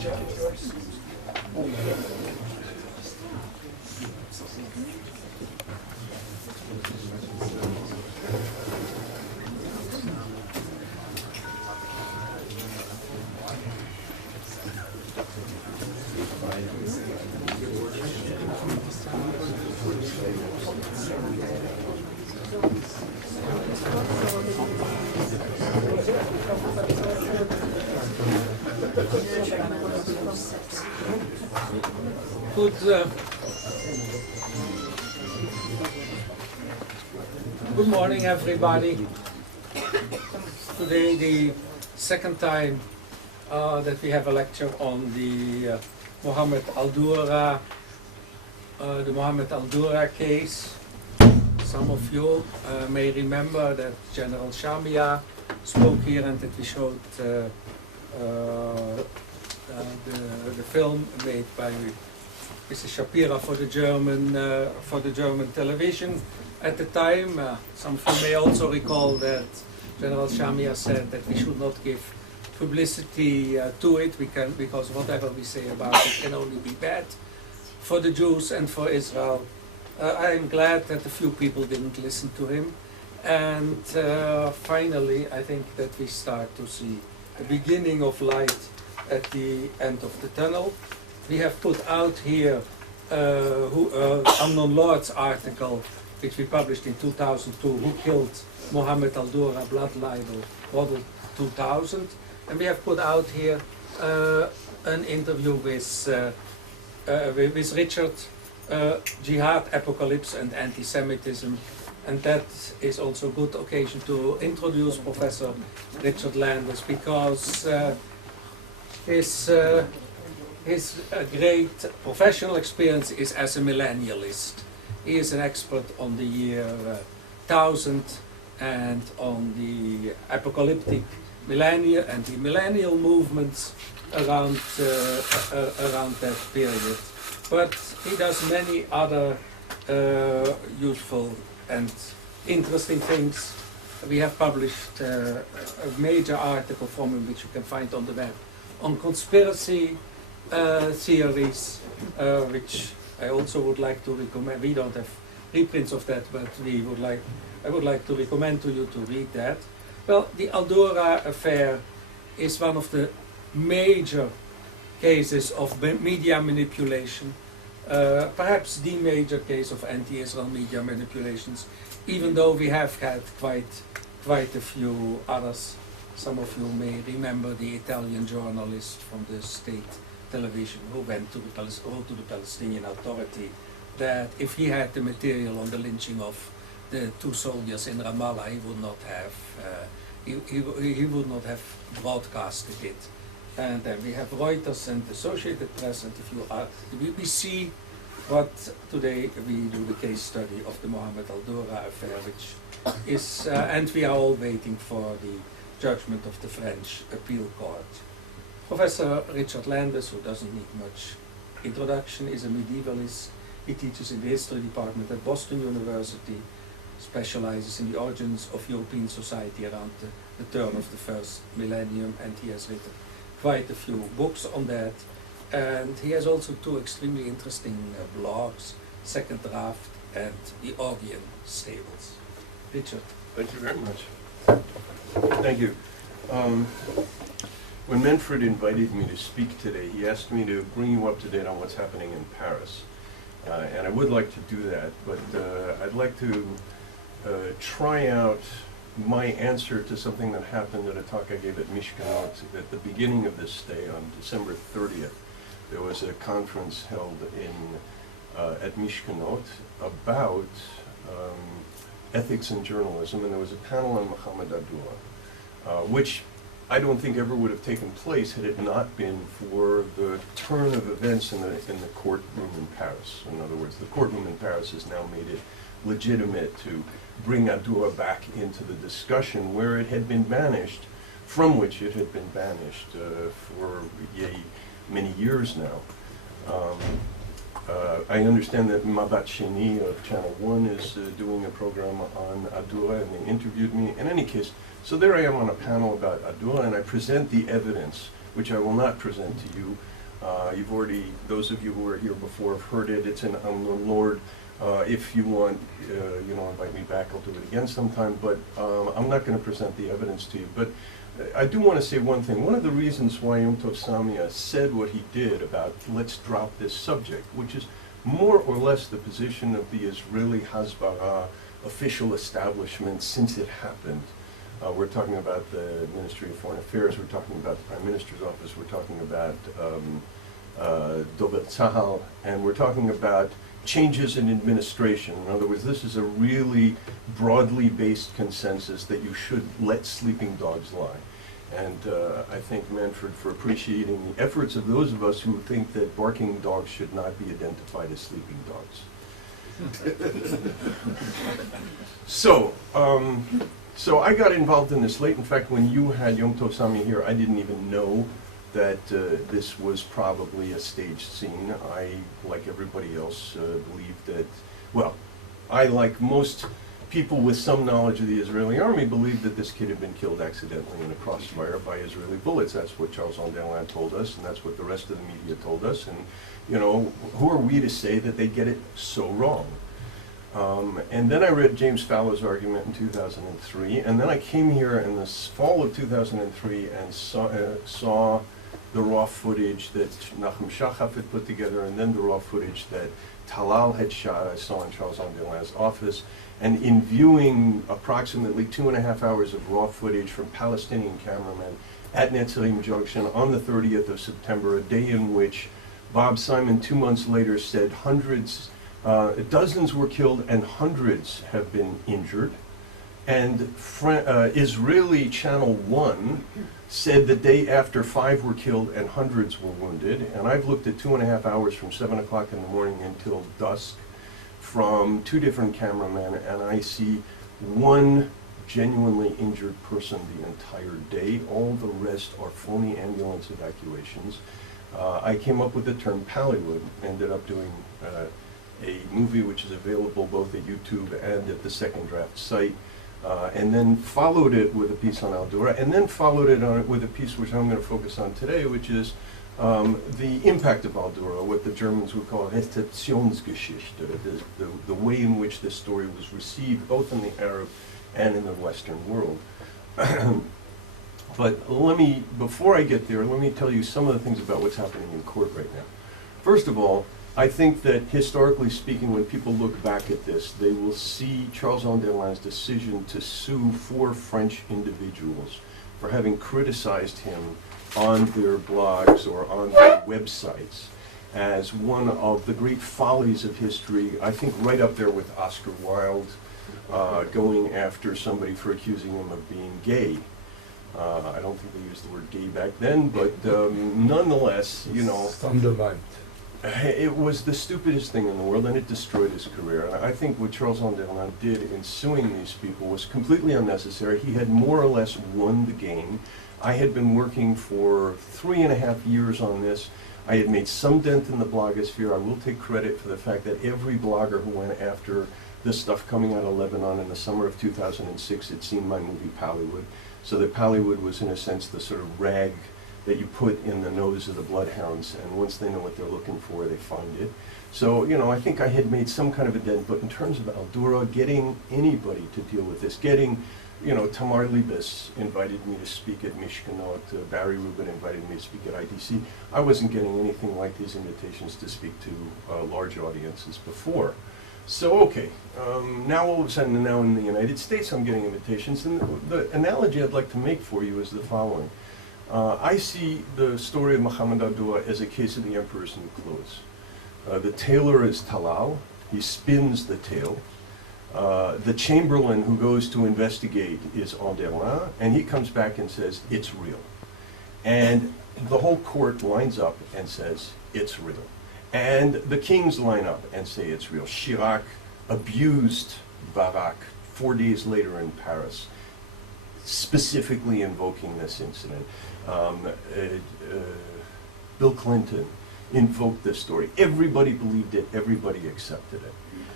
Good morning, everybody. Today, the second time that we have a lecture on the Mohammed Al-Durah, the Mohammed Al-Durah case. Some of you may remember that General Shamia spoke here and that we showed the film made by Mrs. Shapira for the German television at the time. Some of you may also recall that General Shamia said that we should not give publicity to it because whatever we say about it can only be bad for the Jews and for Israel. I am glad that a few people didn't listen to him, and finally I think that we start to see the beginning of light at the end of the tunnel. We have put out here Amnon Lord's article, which we published in 2002, Who Killed Mohammed Al-Durah, Blood Libel, Model 2000. And we have put out here an interview with Richard, Jihad, Apocalypse and Anti-Semitism. And that is also a good occasion to introduce Professor Richard Landers, because his great professional experience is as a millennialist. He is an expert on the year 1000 and on the apocalyptic millennia and the millennial movements around that period. But he does many other useful and interesting things. We have published a major article from him, which you can find on the web, on conspiracy theories, which I also would like to recommend. We don't have reprints of that, but I would like to recommend to you to read that. Well, the Al-Durah affair is one of the major cases of media manipulation, perhaps the major case of anti-Israel media manipulations, even though we have had quite a few others. Some of you may remember the Italian journalist from the state television who went to the Palestinian Authority that if he had the material on the lynching of the 2 soldiers in Ramallah, he would not have broadcasted it. And then we have Reuters and Associated Press and the BBC. But today we do the case study of the Mohammed Al-Durah affair, which is, and we are all waiting for the judgment of the French appeal court. Professor Richard Landers, who doesn't need much introduction, is a medievalist. He teaches in the history department at Boston University, specializes in the origins of European society around the turn of the first millennium, and he has written quite a few books on that. And he has also 2 extremely interesting blogs, Second Draft and The Augean Stables. Richard. Thank you very much. Thank you. When Manfred invited me to speak today, he asked me to bring you up to date on what's happening in Paris. And I would like to do that, but I'd like to try out my answer to something that happened at a talk I gave at Mishkanot at the beginning of this stay on December 30th. There was a conference held at Mishkanot about ethics in journalism, and there was a panel on Mohammed Al-Durah, which I don't think ever would have taken place had it not been for the turn of events in the courtroom in Paris. In other words, the courtroom in Paris has now made it legitimate to bring Al-Durah back into the discussion where it had been banished, from which it had been banished for many years now. I understand that Mabat Sheni of Channel 1 is doing a program on Al-Durah, and they interviewed me. In any case, so there I am on a panel about Al-Durah, and I present the evidence which I will not present to you. You've already, those of you who were here before have heard it. It's an unknown Lord. If you want, invite me back, I'll do it again sometime, but I'm not going to present the evidence to you. But I do want to say one thing. One of the reasons why Yom Tov Samia said what he did about let's drop this subject, which is more or less the position of the Israeli Hasbara official establishment since it happened. We're talking about the Ministry of Foreign Affairs, we're talking about the Prime Minister's office, we're talking about Dover Tzahal, and we're talking about changes in administration. In other words, this is a really broadly based consensus that you should let sleeping dogs lie. And I thank Manfred for appreciating the efforts of those of us who think that barking dogs should not be identified as sleeping dogs. So I got involved in this late. In fact, when you had Yom Tov Sami here, I didn't even know that this was probably a staged scene. I, like everybody else, believed that, well, I, like most people with some knowledge of the Israeli army, believed that this kid had been killed accidentally in a crossfire by Israeli bullets. That's what Charles Enderlin told us, and that's what the rest of the media told us. And, who are we to say that they get it so wrong? And then I read James Fallows' argument in 2003, and then I came here in the fall of 2003 and saw the raw footage that Nachum Shachaf had put together, and then the raw footage that Talal had shot, I saw in Charles Enderlin's office. And in viewing approximately 2.5 hours of raw footage from Palestinian cameramen at Netzarim Junction on the 30th of September, a day in which Bob Simon 2 months later said dozens were killed and hundreds have been injured. And Israeli Channel 1 said the day after 5 were killed and hundreds were wounded. And I've looked at 2.5 hours from 7 o'clock in the morning until dusk from 2 different cameramen, and I see 1 genuinely injured person the entire day. All the rest are phony ambulance evacuations. I came up with the term Pallywood, ended up doing a movie which is available both at YouTube and at the Second Draft site, and then followed it with a piece on Al-Durah, and then followed it on with a piece which I'm going to focus on today, which is the impact of Al-Durah, what the Germans would call Rezeptionsgeschichte, the way in which this story was received both in the Arab and in the Western world. But before I get there, let me tell you some of the things about what's happening in court right now. First of all, I think that historically speaking, when people look back at this, they will see Charles Enderlin's decision to sue 4 French individuals for having criticized him on their blogs or on their websites as one of the great follies of history, I think right up there with Oscar Wilde going after somebody for accusing him of being gay. I don't think they used the word gay back then, but nonetheless, Underlined. It was the stupidest thing in the world, and it destroyed his career. And I think what Charles Enderlin did in suing these people was completely unnecessary. He had more or less won the game. I had been working for 3.5 years on this. I had made some dent in the blogosphere. I will take credit for the fact that every blogger who went after the stuff coming out of Lebanon in the summer of 2006 had seen my movie Pallywood. So that Pallywood was, in a sense, the sort of rag that you put in the nose of the bloodhounds, and once they know what they're looking for, they find it. So, I think I had made some kind of a dent, but in terms of Al-Durah, getting anybody to deal with this, getting, Tamar Libes invited me to speak at Mishkanot, Barry Rubin invited me to speak at IDC. I wasn't getting anything like these invitations to speak to large audiences before. So, okay, now all of a sudden, now in the United States, I'm getting invitations, and the analogy I'd like to make for you is the following. I see the story of Mohammed Al-Durah as a case of the emperor's new clothes. The tailor is Talal. He spins the tale. The chamberlain who goes to investigate is Enderlin, and he comes back and says, it's real. And the whole court lines up and says, it's real. And the kings line up and say it's real. Chirac abused Barak 4 days later in Paris, specifically invoking this incident. Bill Clinton invoked this story. Everybody believed it. Everybody accepted it.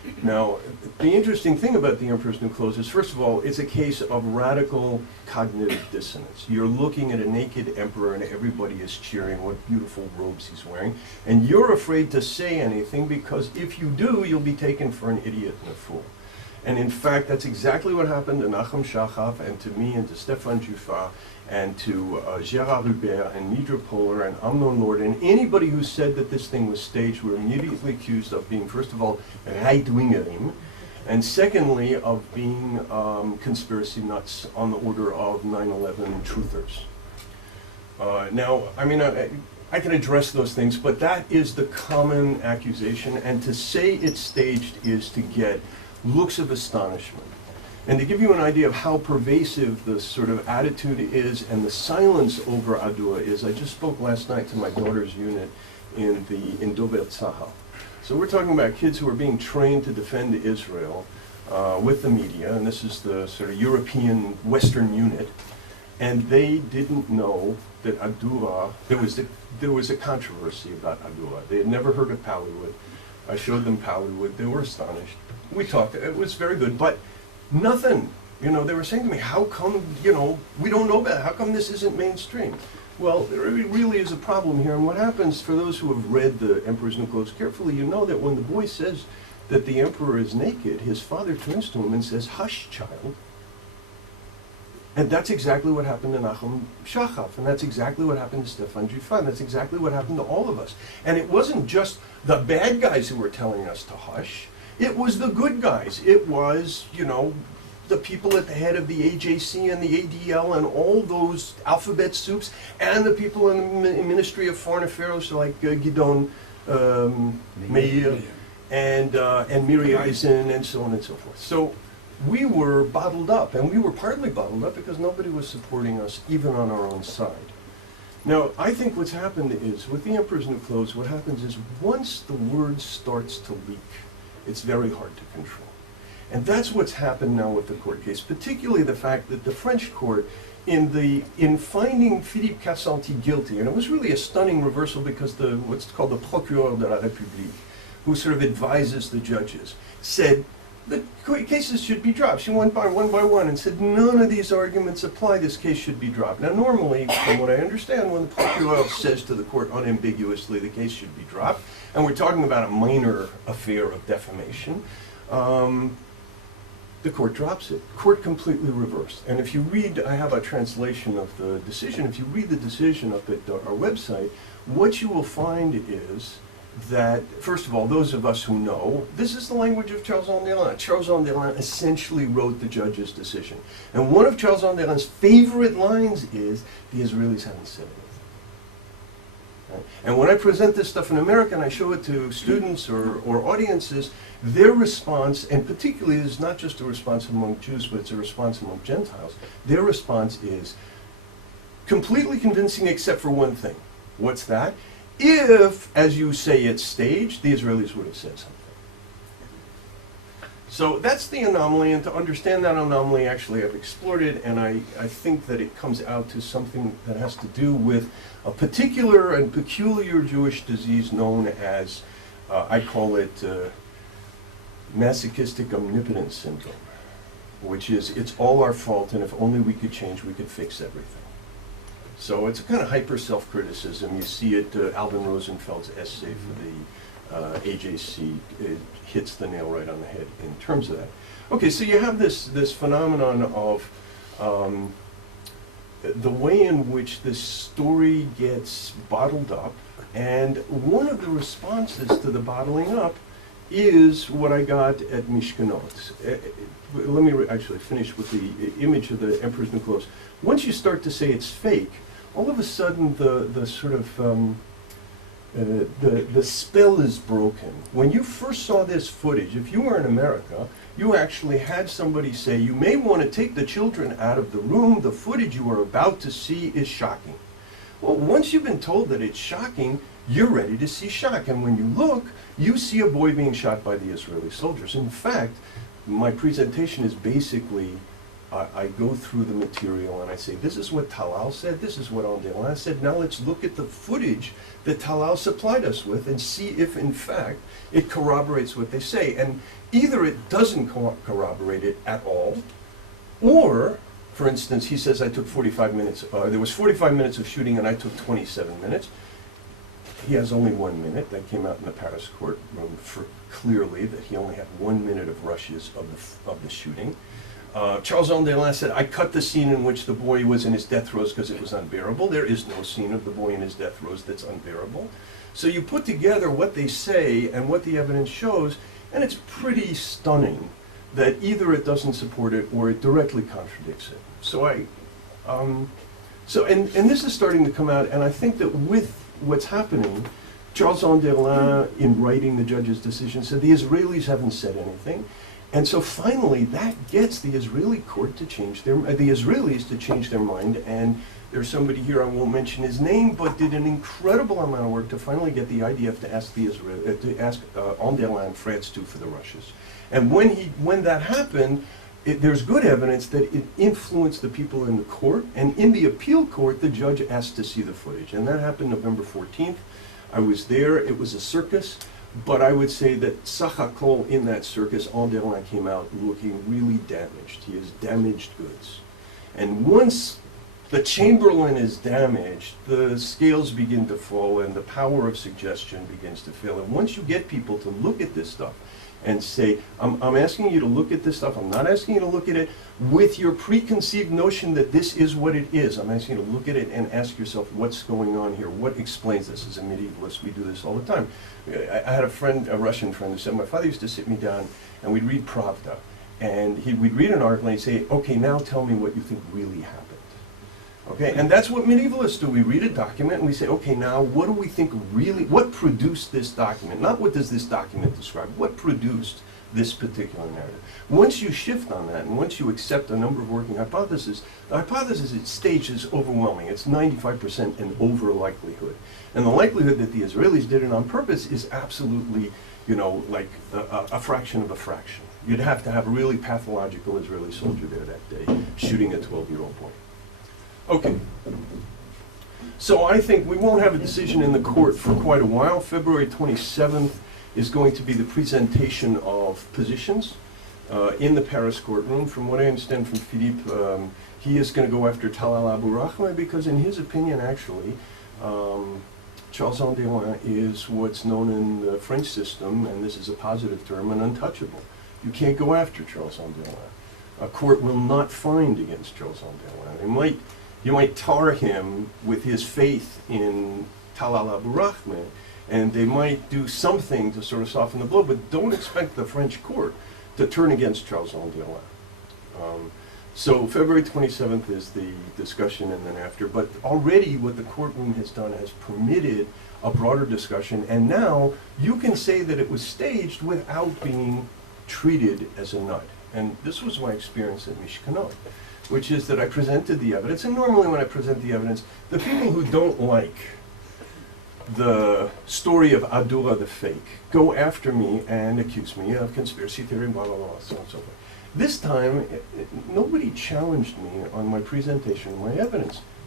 Now, the interesting thing about The Emperor's New Clothes is, first of all, it's a case of radical cognitive dissonance. You're looking at a naked emperor and everybody is cheering what beautiful robes he's wearing, and you're afraid to say anything because if you do, you'll be taken for an idiot and a fool. And in fact, that's exactly what happened to Nachum Shachaf and to me and to Stefan Jufa and to Gérard Hubert and Midra Poehler and Amnon Lord, and anybody who said that this thing was staged were immediately accused of being, first of all, right-wingerim, and secondly, of being conspiracy nuts on the order of 9/11 truthers. Now, I mean, I can address those things, but that is the common accusation, and to say it's staged is to get looks of astonishment. And to give you an idea of how pervasive the sort of attitude is and the silence over Adua is, I just spoke last night to my daughter's unit in Dover Tzahal. So we're talking about kids who are being trained to defend Israel with the media, and this is the sort of European Western unit, and they didn't know that Adua, there was a controversy about Adua. They had never heard of Pallywood. I showed them Pallywood. They were astonished. We talked. It was very good, but nothing. You know, they were saying to me, how come, you know, we don't know about it. How come this isn't mainstream? Well, there really is a problem here. And what happens, for those who have read The Emperor's New Clothes carefully, you know that when the boy says that the emperor is naked, his father turns to him and says, "Hush, child." And that's exactly what happened to Nachum Shachaf, and that's exactly what happened to Stefan Jufan. That's exactly what happened to all of us. And it wasn't just the bad guys who were telling us to hush. It was the good guys. It was, you know, the people at the head of the AJC and the ADL and all those alphabet soups, and the people in the Ministry of Foreign Affairs like Gidon Meir and Miri Eisen and so on and so forth. So we were bottled up, and we were partly bottled up because nobody was supporting us, even on our own side. Now, I think what's happened is, with The Emperor's New Clothes, what happens is once the word starts to leak, it's very hard to control. And that's what's happened now with the court case, particularly the fact that the French court, in finding Philippe Cassanti guilty, and it was really a stunning reversal because what's called the Procureur de la République, who sort of advises the judges, said the cases should be dropped. She went by one and said, none of these arguments apply, this case should be dropped. Now normally, from what I understand, when the procureur says to the court unambiguously the case should be dropped, and we're talking about a minor affair of defamation, the court drops it. Court completely reversed. And if you read, I have a translation of the decision, if you read the decision up at our website, what you will find is that, first of all, those of us who know, this is the language of Charles Enderlin. Charles Enderlin essentially wrote the judge's decision. And one of Charles Enderlin's favorite lines is, the Israelis haven't said anything. Right? And when I present this stuff in America and I show it to students or audiences, their response, and particularly it's not just a response among Jews, but it's a response among Gentiles, their response is completely convincing except for one thing. What's that? If, as you say, it's staged, the Israelis would have said something. So that's the anomaly, and to understand that anomaly, actually, I've explored it, and I think that it comes out to something that has to do with a particular and peculiar Jewish disease known as, I call it masochistic omnipotence syndrome, which is, it's all our fault, and if only we could change, we could fix everything. So it's a kind of hyper self-criticism. You see it, Alvin Rosenfeld's essay for the AJC, it hits the nail right on the head in terms of that. Okay, so you have this phenomenon of the way in which this story gets bottled up, and one of the responses to the bottling up is what I got at Mishkanot. Let me actually finish with the image of the Emperor's New Clothes. Once you start to say it's fake, all of a sudden the sort of the spell is broken. When you first saw this footage, if you were in America, you actually had somebody say, you may want to take the children out of the room, the footage you are about to see is shocking. Well, once you've been told that it's shocking, you're ready to see shock. And when you look, you see a boy being shot by the Israeli soldiers. In fact, my presentation is basically I go through the material and I say, this is what Talal said, this is what Enderlin said, now let's look at the footage that Talal supplied us with and see if in fact it corroborates what they say. And either it doesn't corroborate it at all, or, for instance, he says I took 45 minutes, there was 45 minutes of shooting and I took 27 minutes. He has only 1 minute. That came out in the Paris courtroom for clearly that he only had 1 minute of rushes of the shooting. Charles Enderlin said, I cut the scene in which the boy was in his death throes because it was unbearable. There is no scene of the boy in his death throes that's unbearable. So you put together what they say and what the evidence shows, and it's pretty stunning that either it doesn't support it or it directly contradicts it. So and this is starting to come out, and I think that with what's happening, Charles Enderlin, in writing the judge's decision, said the Israelis haven't said anything. And so finally, that gets the Israeli court to change the Israelis to change their mind. And there's somebody here, I won't mention his name, but did an incredible amount of work to finally get the IDF to ask Enderlin and France too for the rushes. And when that happened, there's good evidence that it influenced the people in the court. And in the appeal court, the judge asked to see the footage. And that happened November 14th. I was there. It was a circus. But I would say that Sachakol in that circus, Enderlin came out looking really damaged. He has damaged goods. And once the Chamberlain is damaged, the scales begin to fall and the power of suggestion begins to fail. And once you get people to look at this stuff and say, I'm asking you to look at this stuff, I'm not asking you to look at it with your preconceived notion that this is what it is. I'm asking you to look at it and ask yourself what's going on here, what explains this. As a medievalist, we do this all the time. I had a friend, a Russian friend, who said, my father used to sit me down and we'd read Pravda. And we'd read an article and he'd say, okay, now tell me what you think really happened. Okay, and that's what medievalists do. We read a document and we say, okay, now what do we think really, what produced this document? Not what does this document describe, what produced this particular narrative? Once you shift on that and once you accept a number of working hypotheses, the hypothesis at stage is overwhelming. It's 95% an over likelihood. And the likelihood that the Israelis did it on purpose is absolutely, like a fraction of a fraction. You'd have to have a really pathological Israeli soldier there that day shooting a 12-year-old boy. Okay, so I think we won't have a decision in the court for quite a while. February 27th is going to be the presentation of positions in the Paris courtroom. From what I understand from Philippe, he is going to go after Talal Abu Rahma because in his opinion, actually, Charles Enderlin is what's known in the French system, and this is a positive term, an untouchable. You can't go after Charles Enderlin. A court will not find against Charles Enderlin. You might tar him with his faith in Talal Abu Rahma, and they might do something to sort of soften the blow, but don't expect the French court to turn against Charles Enderlin. So February 27th is the discussion and then after, but already what the courtroom has done has permitted a broader discussion, and now you can say that it was staged without being treated as a nut. And this was my experience at Mishkanot, which is that I presented the evidence, and normally when I present the evidence, the people who don't like the story of Al-Durah the fake go after me and accuse me of conspiracy theory, blah, blah, blah, so on and so forth. This time, nobody challenged me on my presentation of my evidence.